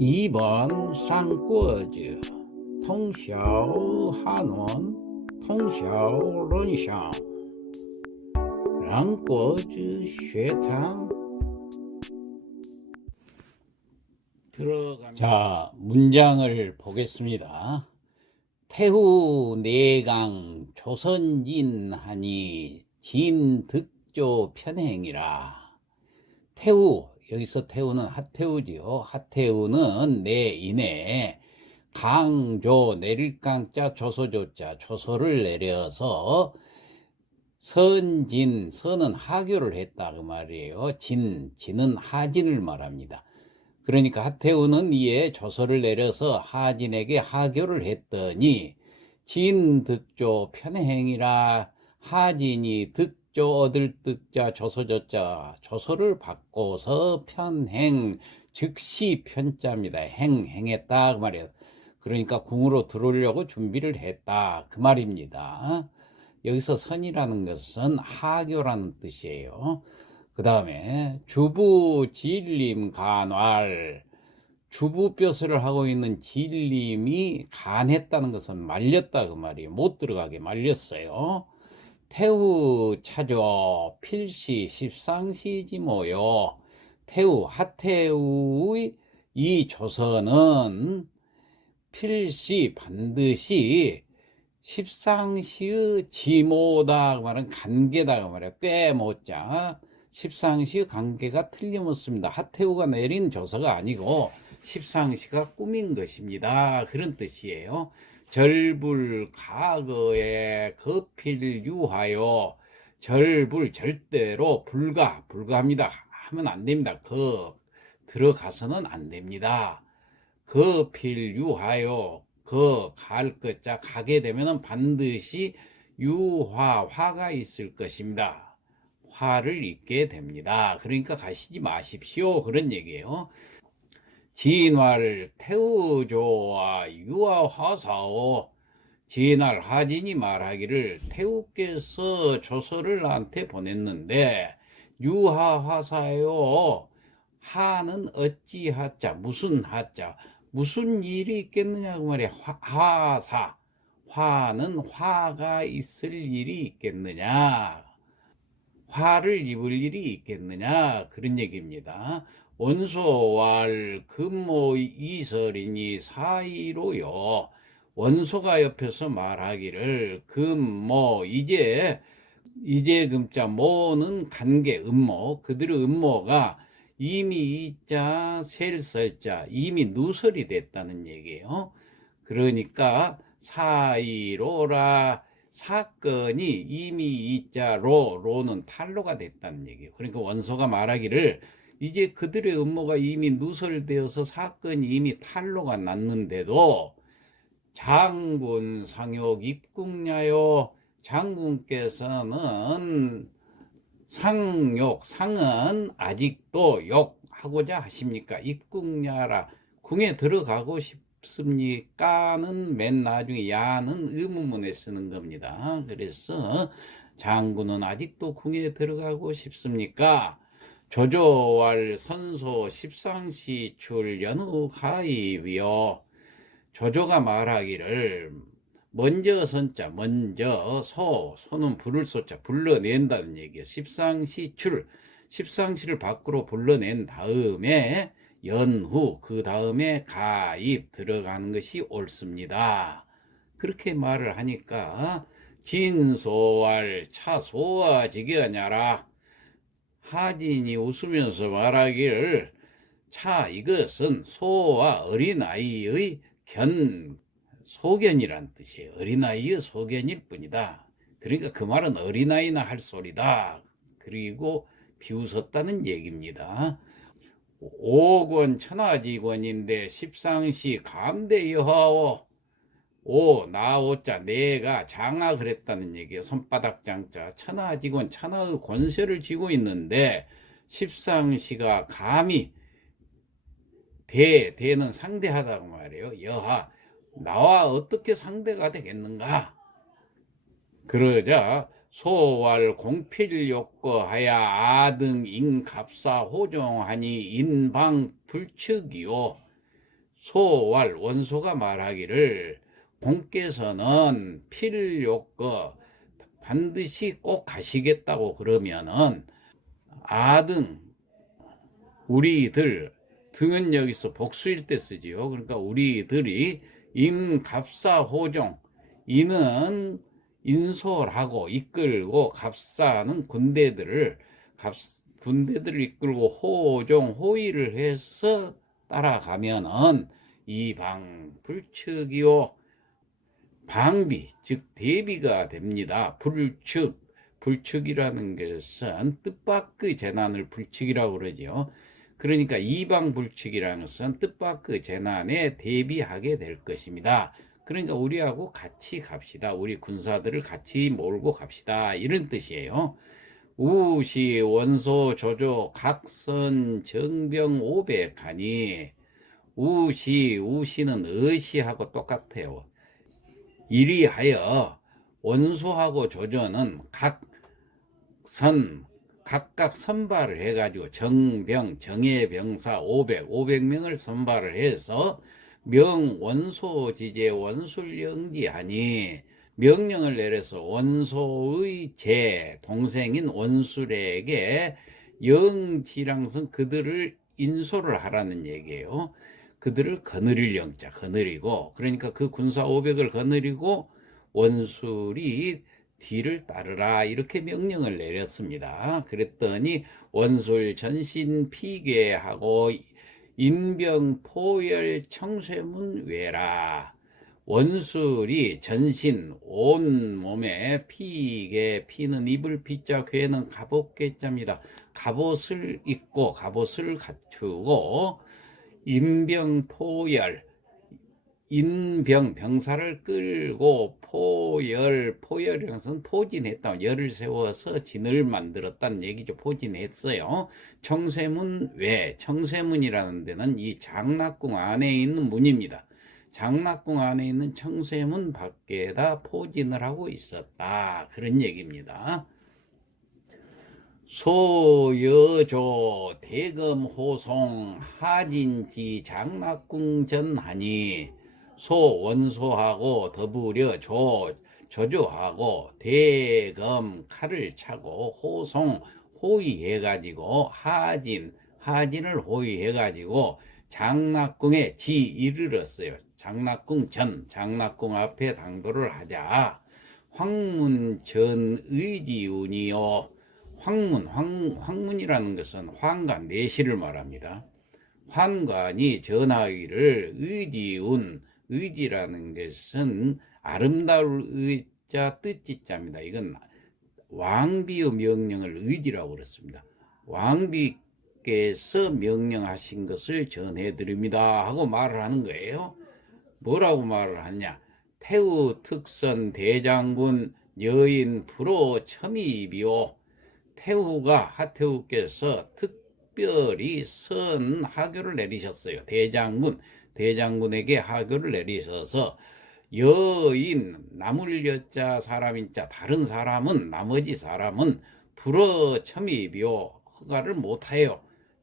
2번三国志通晓汉文通晓论想两国之学堂들어갑니다. 자, 문장을 보겠습니다. 태후 내강 조선인하니 진득조 편행이라. 태후, 여기서 태우는 하태우지요. 하태우는 내인에 강조, 내릴 강자, 조소조자, 조소를 내려서 선진, 선은 하교를 했다 그 말이에요. 진은 하진을 말합니다. 그러니까 하태우는 이에 조소를 내려서 하진에게 하교를 했더니 진득조 편행이라. 하진이 득조 얻을 득자 조소조자 조소를 바꿔서 편행, 즉시 편자입니다. 행했다 그 말이에요. 그러니까 궁으로 들어오려고 준비를 했다 그 말입니다. 여기서 선이라는 것은 하교라는 뜻이에요. 그 다음에 주부 진림 간활, 주부벼슬을 하고 있는 진림이 간했다는 것은 말렸다 그 말이에요. 못 들어가게 말렸어요. 태후 차조 필시 십상시지 뭐요. 태후 하태우의 이 조선은 필시 반드시 십상시의 지모다 그 말은 관계다 그 말이야. 꽤 못자 십상시의 관계가 틀림없습니다. 하태우가 내린 조서가 아니고 십상시가 꾸민 것입니다. 그런 뜻이에요. 절불 가거에 거필유하여, 절불 절대로 불가합니다. 하면 안 됩니다. 들어가서는 안 됩니다. 거필유하여, 갈 것자 가게 되면은 반드시 화가 있을 것입니다. 화를 입게 됩니다. 그러니까 가시지 마십시오. 그런 얘기예요. 진화를 태우조와 유화화사오. 진할 하진이 말하기를 태우께서 조서를 나한테 보냈는데 유화화사요. 하는 어찌 하자, 무슨 하자, 무슨 일이 있겠느냐고 말이야. 화사, 화는 화가 있을 일이 있겠느냐, 화를 입을 일이 있겠느냐, 그런 얘기입니다. 원소왈 금모 이설이니 사이로요. 원소가 옆에서 말하기를 금모, 이제 금자, 모는 관계, 음모, 그들의 음모가 이미 이자 셀설자, 이미 누설이 됐다는 얘기예요. 그러니까 사이로라, 사건이 이미 이자로는 탈로가 됐다는 얘기예요. 그러니까 원소가 말하기를 이제 그들의 음모가 이미 누설되어서 사건이 이미 탈로가 났는데도 장군 상욕 입궁냐요. 장군께서는 상은 아직도 욕하고자 하십니까? 입궁야라, 궁에 들어가고 싶습니까는 맨 나중에 야는 의문문에 쓰는 겁니다. 그래서 장군은 아직도 궁에 들어가고 싶습니까? 조조왈 선소 십상시 출 연후 가입이요. 조조가 말하기를 먼저 선자, 먼저 소는 부를 소자, 불러낸다는 얘기예요. 십상시출, 십상시를 밖으로 불러낸 다음에 연후, 그 다음에 가입, 들어가는 것이 옳습니다. 그렇게 말을 하니까 진소왈 차소화지게하냐라. 하진이 웃으면서 말하기를 이것은 소와 어린아이의 소견이란 뜻이에요. 어린아이의 소견일 뿐이다. 그러니까 그 말은 어린아이나 할 소리다. 그리고 비웃었다는 얘기입니다. 5권 천하지권인데 십상시 감대여하오. 나오자 내가 장악을 했다는 얘기예요. 손바닥 장자, 천하지권, 천하의 권세를 쥐고 있는데 십상시가 감히 대는 상대하다고 말이에요. 여하, 나와 어떻게 상대가 되겠는가? 그러자 소왈 공필욕거하야 아등 인갑사 호종하니 인방 불측이요. 소왈 원소가 말하기를 공께서는 필요거 반드시 꼭 가시겠다고 그러면은 아등 우리들 등은 여기서 복수일 때 쓰지요. 그러니까 우리들이 인갑사호종 인은 인솔하고 이끌고 갑사는 군대들을 이끌고 호종 호위를 해서 따라가면은 이방 불측이요 방비 즉 대비가 됩니다. 불측이라는 것은 뜻밖의 재난을 불측이라고 그러죠. 그러니까 이방 불측이라는 것은 뜻밖의 재난에 대비하게 될 것입니다. 그러니까 우리하고 같이 갑시다. 우리 군사들을 같이 몰고 갑시다. 이런 뜻이에요. 우시 원소 조조 각선 정병 500하니 우시는 의시하고 똑같아요. 이리하여 원소하고 조조는 각각 선발을 해가지고 정예병사 500명을 선발을 해서 원소지제 원술영지하니 명령을 내려서 원소의 동생인 원술에게 영지랑선 그들을 인솔을 하라는 얘기예요. 그들을 거느릴 영자 거느리고 그러니까 그 군사 500을 거느리고 원술이 뒤를 따르라 이렇게 명령을 내렸습니다. 그랬더니 원술 전신 피계하고 인병 포열 청쇠문 외라. 원술이 전신 온 몸에 피는 이불 피자 괴는 갑옷 괴자입니다. 갑옷을 입고 갑옷을 갖추고 인병 포열 병사를 끌고 포열이라는 것은 포진했다. 열을 세워서 진을 만들었다는 얘기죠. 포진했어요. 청세문이라는 데는 이 장락궁 안에 있는 문입니다. 장락궁 안에 있는 청세문 밖에다 포진을 하고 있었다. 그런 얘기입니다. 소여조 대검호송 하진지 장락궁 전하니 원소하고 더불여 조조하고 대검 칼을 차고 호위해가지고 하진을 호위해가지고 장락궁에 이르렀어요. 장락궁 앞에 당도를 하자. 황문 전 의지운이요. 황문이라는 것은 황관 내시를 말합니다. 환관이 전하기를 의지라는 것은 아름다울 의자 뜻지자입니다. 이건 왕비의 명령을 의지라고 그랬습니다. 왕비께서 명령하신 것을 전해드립니다 하고 말을 하는 거예요. 뭐라고 말을 하냐? 태우 특선 대장군 여인 불호 첨입이요. 하태우께서 특별히 선 하교를 내리셨어요. 대장군에게 하교를 내리셔서 여인 나물 여자 사람인자 다른 사람은 나머지 사람은 불어 첨입이요 허가를 못해요.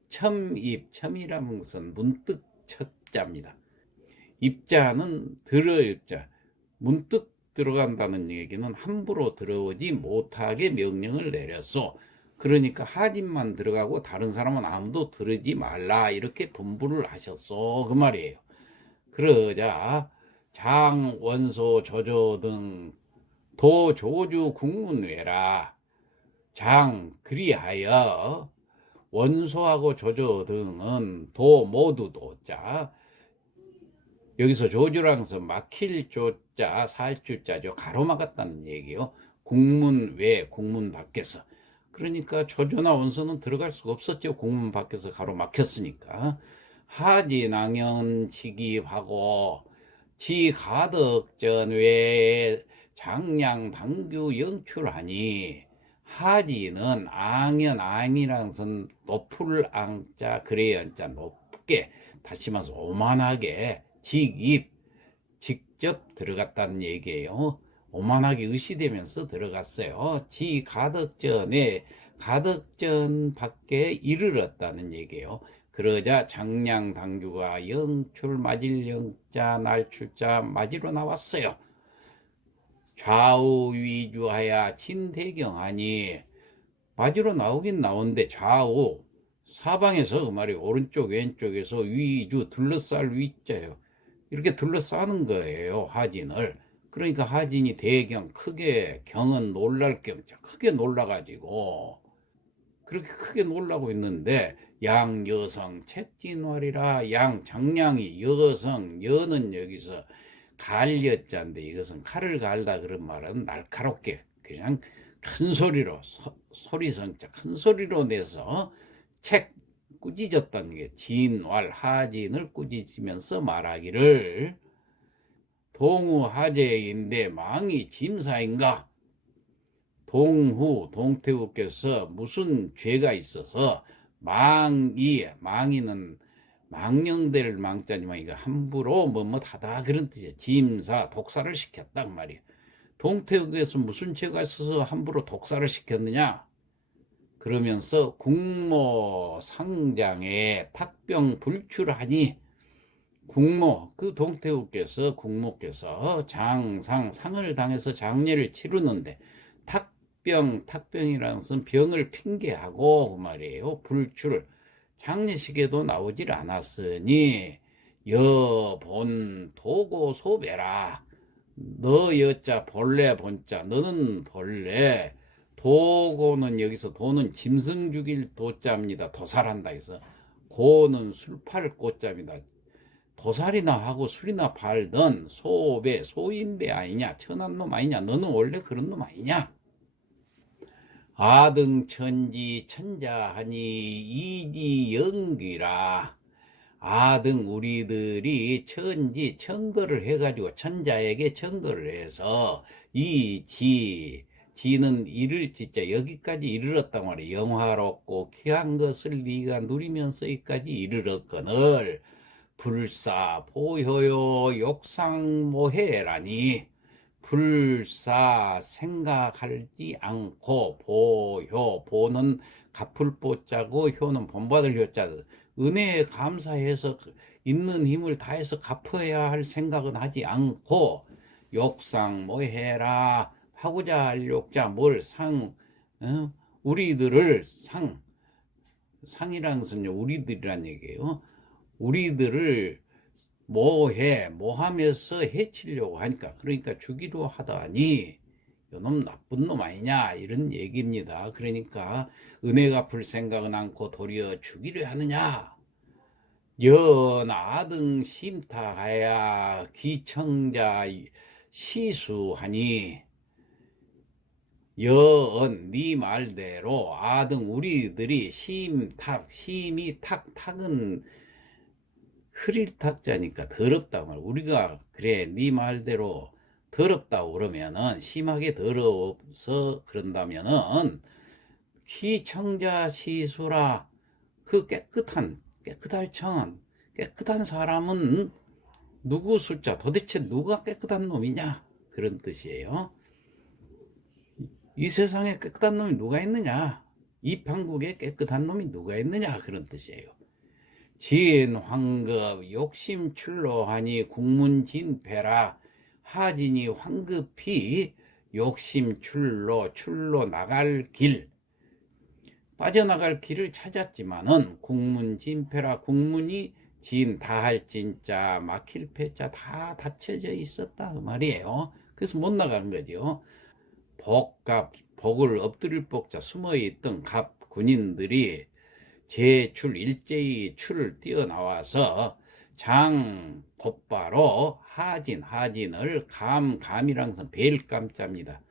첨이라는 것은 문득 첫자입니다. 입자는 들어 입자 문득 들어간다는 얘기는 함부로 들어오지 못하게 명령을 내렸소. 그러니까 하진만 들어가고 다른 사람은 아무도 들으지 말라 이렇게 분부를 하셨소 그 말이에요. 그러자 장, 원소, 조조 등 도조주 국문외라. 그리하여 원소하고 조조 등은 모두 도자. 여기서 조주랑서 막힐 조자 살주자죠. 가로막았다는 얘기요. 국문 밖에서. 그러니까 조조나 원소는 들어갈 수가 없었죠. 국문 밖에서 가로막혔으니까. 하진왕연 직입하고 지가덕전 외에 장량 당규 영출하니 하지는 앙이라는 것은 높을 앙자 그래야 연자 높게 다시 말해서 오만하게 직접 들어갔다는 얘기예요. 오만하게 의시되면서 들어갔어요. 가덕전 밖에 이르렀다는 얘기예요. 그러자 장량당주가 영출 맞을 영자 날출자 맞이로 나왔어요. 좌우 위주하야 진대경하니 맞이로 나오긴 나오는데 좌우 사방에서 그 말이 오른쪽 왼쪽에서 위주 둘러쌀 위자요. 이렇게 둘러싸는 거예요. 하진을. 그러니까 하진이 대경 크게 경은 놀랄 경자 크게 놀라가지고 그렇게 크게 놀라고 있는데 양 여성 책진왈이라 양 장량이 여성 여는 여기서 갈여자인데 이것은 칼을 갈다 그런 말은 날카롭게 그냥 큰 소리로 소리성자 큰 소리로 내서 책 꾸짖었다는 게 진왈 하진을 꾸짖으면서 말하기를 동우 하재인데 망이 짐사인가? 동후 동태우께서 무슨 죄가 있어서 망이는 망령될 망자지만 이거 함부로 뭐뭐하다 그런 뜻이에요. 짐사 독사를 시켰단 말이에요. 동태우께서 무슨 죄가 있어서 함부로 독사를 시켰느냐? 그러면서 국모 상장에 탁병 불출하니 국모 그 동태우께서 국모께서 상을 당해서 장례를 치르는데 탁병이라는 것은 병을 핑계하고 그 말이에요. 불출 장례식에도 나오질 않았으니 여본 도고 소배라 너 여자 벌레 본자 너는 벌레 도고는 여기서 도는 짐승 죽일 도자입니다. 도살한다 해서 고는 술 팔 고자입니다. 도살이나 하고 술이나 팔던 소배 소인배 아니냐 천한 놈 아니냐 너는 원래 그런 놈 아니냐 아등 천지 천자하니 이지 영귀라 아등 우리들이 천지 청거를 해가지고 천자에게 청거를 해서 지는 이를 진짜 여기까지 이르렀단 말이야. 영화롭고 귀한 것을 네가 누리면서 여기까지 이르렀거늘 불사 보효요 욕상모해라니 불사 생각하지 않고 보는 갚을 보자고 효는 본받을 효자 은혜에 감사해서 있는 힘을 다해서 갚아야 할 생각은 하지 않고 욕상모해라 하고자 할 욕자 뭘 우리들을 상이라는 것은 우리들이란 얘기예요. 우리들을 모함해서 해치려고 하니까 그러니까 주기로 하다니 이놈 나쁜 놈 아니냐 이런 얘기입니다. 그러니까 은혜 갚을 생각은 않고 도리어 주기로 하느냐 연아등 심타하야 기청자 시수하니 네 말대로 아등 우리들이 심이 탁은 흐릴 탁자니까 더럽다 말. 우리가 그래 네 말대로 더럽다고 그러면은 심하게 더러워서 그런다면은 기청자 시수라 그 깨끗한 사람은 누구 숫자 도대체 누가 깨끗한 놈이냐 그런 뜻이에요. 이 세상에 깨끗한 놈이 누가 있느냐 이 판국에 깨끗한 놈이 누가 있느냐 그런 뜻이에요. 진황급 욕심출로하니 국문진패라 하진이 황급히 욕심출로 나갈 길 빠져나갈 길을 찾았지만은 국문진패라 국문이 진 다할 진자 막힐 패자 다 닫혀져 있었다 그 말이에요. 그래서 못 나간 거죠. 복을 엎드릴 복자 숨어있던 갑 군인들이 일제히 출을 뛰어나와서 장 곧바로 하진을 감이란 것은 벨감자입니다.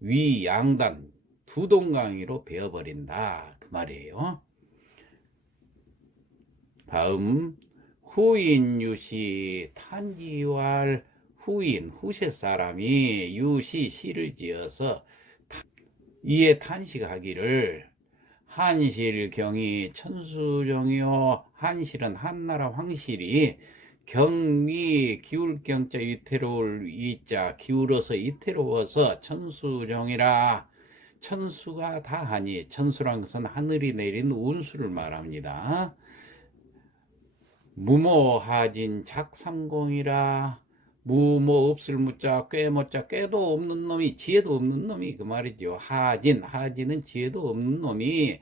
위 양단 두 동강이로 베어버린다 그 말이에요. 다음 후인 유시 탄지왈 후세 사람이 유시 시를 지어서 이에 탄식하기를 한실경이 천수정이요 한실은 한나라 황실이 경이 기울경자 위태로울 이자 기울어서 이태로워서 천수정이라 천수가 다하니 천수란 것은 하늘이 내린 운수를 말합니다. 무모하진 작삼공이라. 무모 없을 무자 꾀모자 꾀도 없는 놈이 지혜도 없는 놈이 그 말이죠. 하진은 지혜도 없는 놈이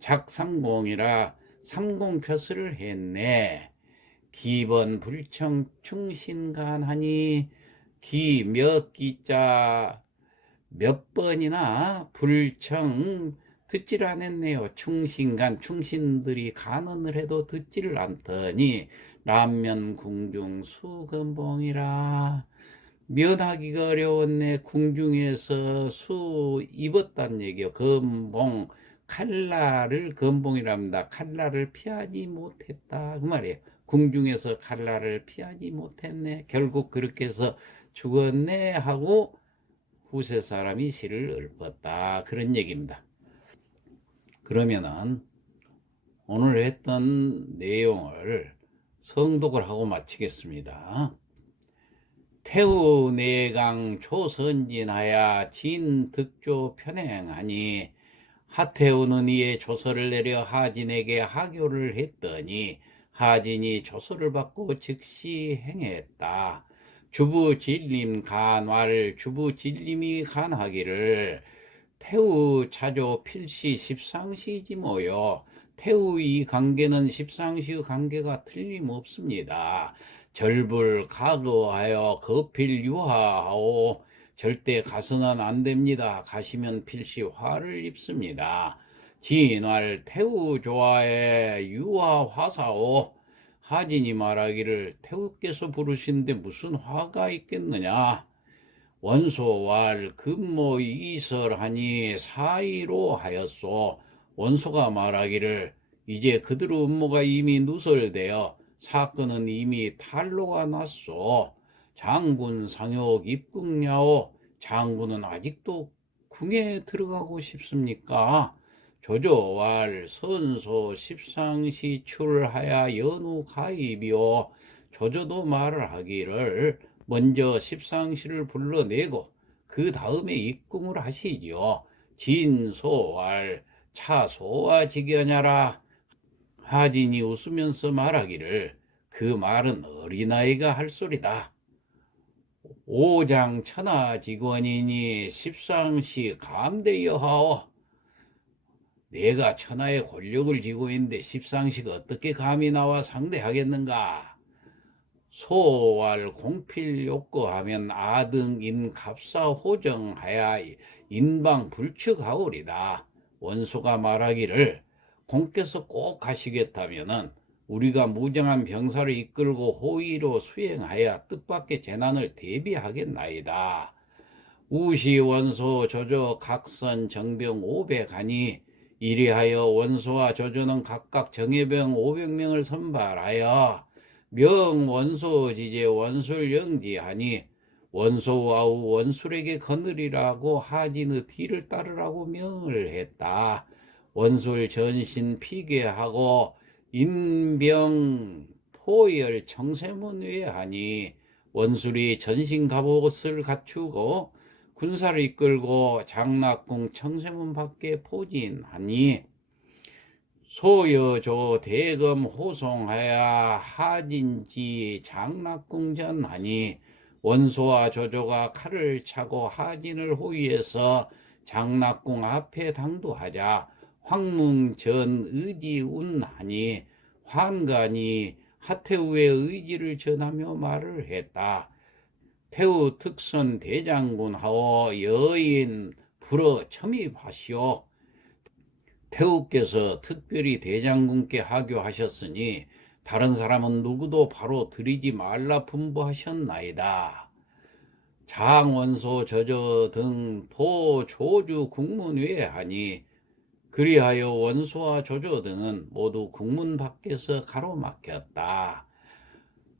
작삼공이라 삼공표스를 했네. 기번 불청 충신간하니 기 몇 기자 몇 번이나 불청 듣지를 않았네요. 충신간 충신들이 간언을 해도 듣지를 않더니 람면 궁중 수건봉이라. 면하기가 어려웠네. 궁중에서 수 입었단 얘기요. 건봉 칼날을 건봉이랍니다. 칼날을 피하지 못했다 그 말이에요. 궁중에서 칼날을 피하지 못했네. 결국 그렇게 해서 죽었네 하고 후세 사람이 시를 읊었다 그런 얘기입니다. 그러면은 오늘 했던 내용을 성독을 하고 마치겠습니다. 태우 내강 초선진하야 진득조 편행하니 하태우는 이에 조서를 내려 하진에게 하교를 했더니 하진이 조서를 받고 즉시 행했다. 주부진림 간활 주부진림이 간하기를 태우 차조 필시 십상시지 뭐요. 태우 이 관계는 십상시의 관계가 틀림없습니다. 절불 가거하여 거필 유하하오. 절대 가서는 안 됩니다. 가시면 필시 화를 입습니다. 진활 태우 조화에 유화 화사오. 하진이 말하기를 태우께서 부르시는데 무슨 화가 있겠느냐. 원소왈 금모 이설하니 사이로 하였소. 원소가 말하기를 이제 그들의 음모가 이미 누설되어 사건은 이미 탄로가 났소. 장군 상욕 입궁야오. 장군은 아직도 궁에 들어가고 싶습니까? 조조왈 선소 십상시 출하야 연우 가입이오. 조조도 말을 하기를 먼저 십상시를 불러내고 그 다음에 입궁을 하시지요. 진소왈 차소와 직연하라. 하진이 웃으면서 말하기를 그 말은 어린아이가 할 소리다. 오장 천하 직원이니 십상시 감대여하오. 내가 천하의 권력을 쥐고 있는데 십상시가 어떻게 감히 나와 상대하겠는가. 소왈 공필 욕거하면 아등인 갑사 호정하야 인방 불축하오리다. 원소가 말하기를 공께서 꼭 가시겠다면은 우리가 무장한 병사를 이끌고 호위로 수행하여 뜻밖의 재난을 대비하겠나이다. 우시 원소 조조 각선 정병 500하니 이리하여 원소와 조조는 각각 정예병 500명을 선발하여 명원소 지제 원술 영지하니 원소와우 원술에게 거느리라고 하진의 뒤를 따르라고 명을 했다. 원술 전신 피계하고 인병 포열 청세문외 하니 원술이 전신 갑옷을 갖추고 군사를 이끌고 장락궁 청세문 밖에 포진하니 소여조 대검 호송하야 하진지 장락궁전하니 원소와 조조가 칼을 차고 하진을 호위해서 장락궁 앞에 당도하자 황뭉전 의지운하니 환관이 하태우의 의지를 전하며 말을 했다. 태우 특선 대장군하오 여인 불어 첨입하시오. 태우께서 특별히 대장군께 하교하셨으니 다른 사람은 누구도 바로 들이지 말라 분부하셨나이다. 장원소 저저 등 도조주 국문외 하니 그리하여 원소와 조조 등은 모두 국문 밖에서 가로막혔다.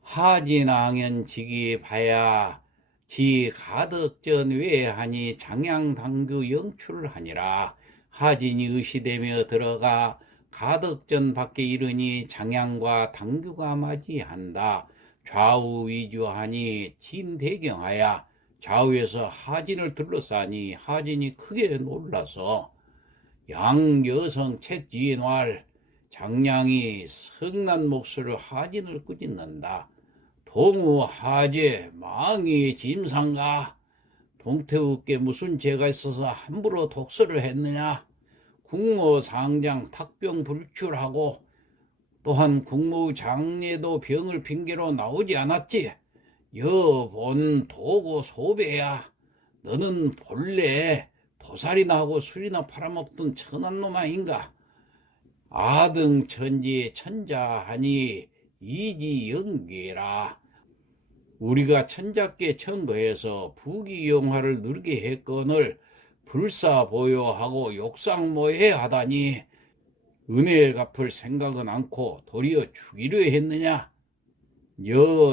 하진왕연 직이 봐야 지 가덕전 외하니 장양당규 영출하니라. 하진이 의시되며 들어가 가덕전 밖에 이르니 장양과 당규가 맞이한다. 좌우 위주하니 진대경하야 좌우에서 하진을 둘러싸니 하진이 크게 놀라서 양여성 책지인왈 장량이 성난 몫으로 하진을 꾸짖는다. 동우 하제 망이 짐상가. 동태우께 무슨 죄가 있어서 함부로 독서를 했느냐. 국모상장 탁병 불출하고 또한 국무장례도 병을 핑계로 나오지 않았지. 여본 도고 소배야. 너는 본래 도살이나 하고 술이나 팔아먹던 천한 놈 아닌가. 아등 천지의 천자하니 이지영계라. 우리가 천자께 청거해서 부귀영화를 누리게 했거늘 불사보여하고 욕상모해 하다니 은혜 갚을 생각은 않고 도리어 죽이려 했느냐.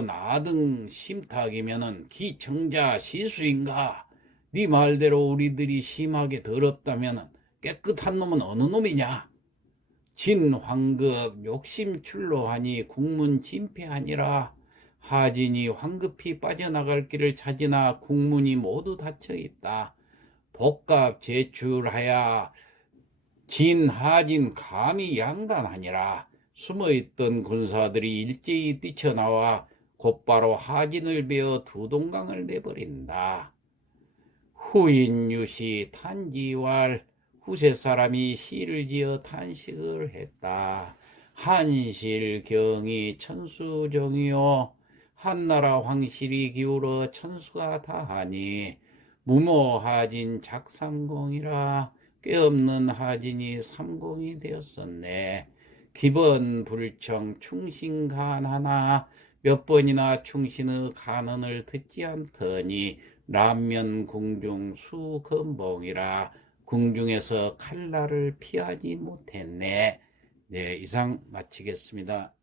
나등 심탁이면은 기청자 시수인가. 네 말대로 우리들이 심하게 더럽다면은 깨끗한 놈은 어느 놈이냐. 진황급 욕심출로하니 국문 진폐하니라. 하진이 황급히 빠져나갈 길을 찾으나 국문이 모두 닫혀있다. 복갑 제출하야 진하진 감히 양단하니라. 숨어있던 군사들이 일제히 뛰쳐나와 곧바로 하진을 베어 두 동강을 내버린다. 후인유시 탄지왈. 후세 사람이 시를 지어 탄식을 했다. 한실경이 천수정이요. 한나라 황실이 기울어 천수가 다하니 무모하진 작삼공이라. 꾀없는 하진이 삼공이 되었었네. 기번 불청 충신간하나. 몇 번이나 충신의 간언을 듣지 않더니 람면 궁중 수건봉이라. 궁중에서 칼날을 피하지 못했네. 네, 이상 마치겠습니다.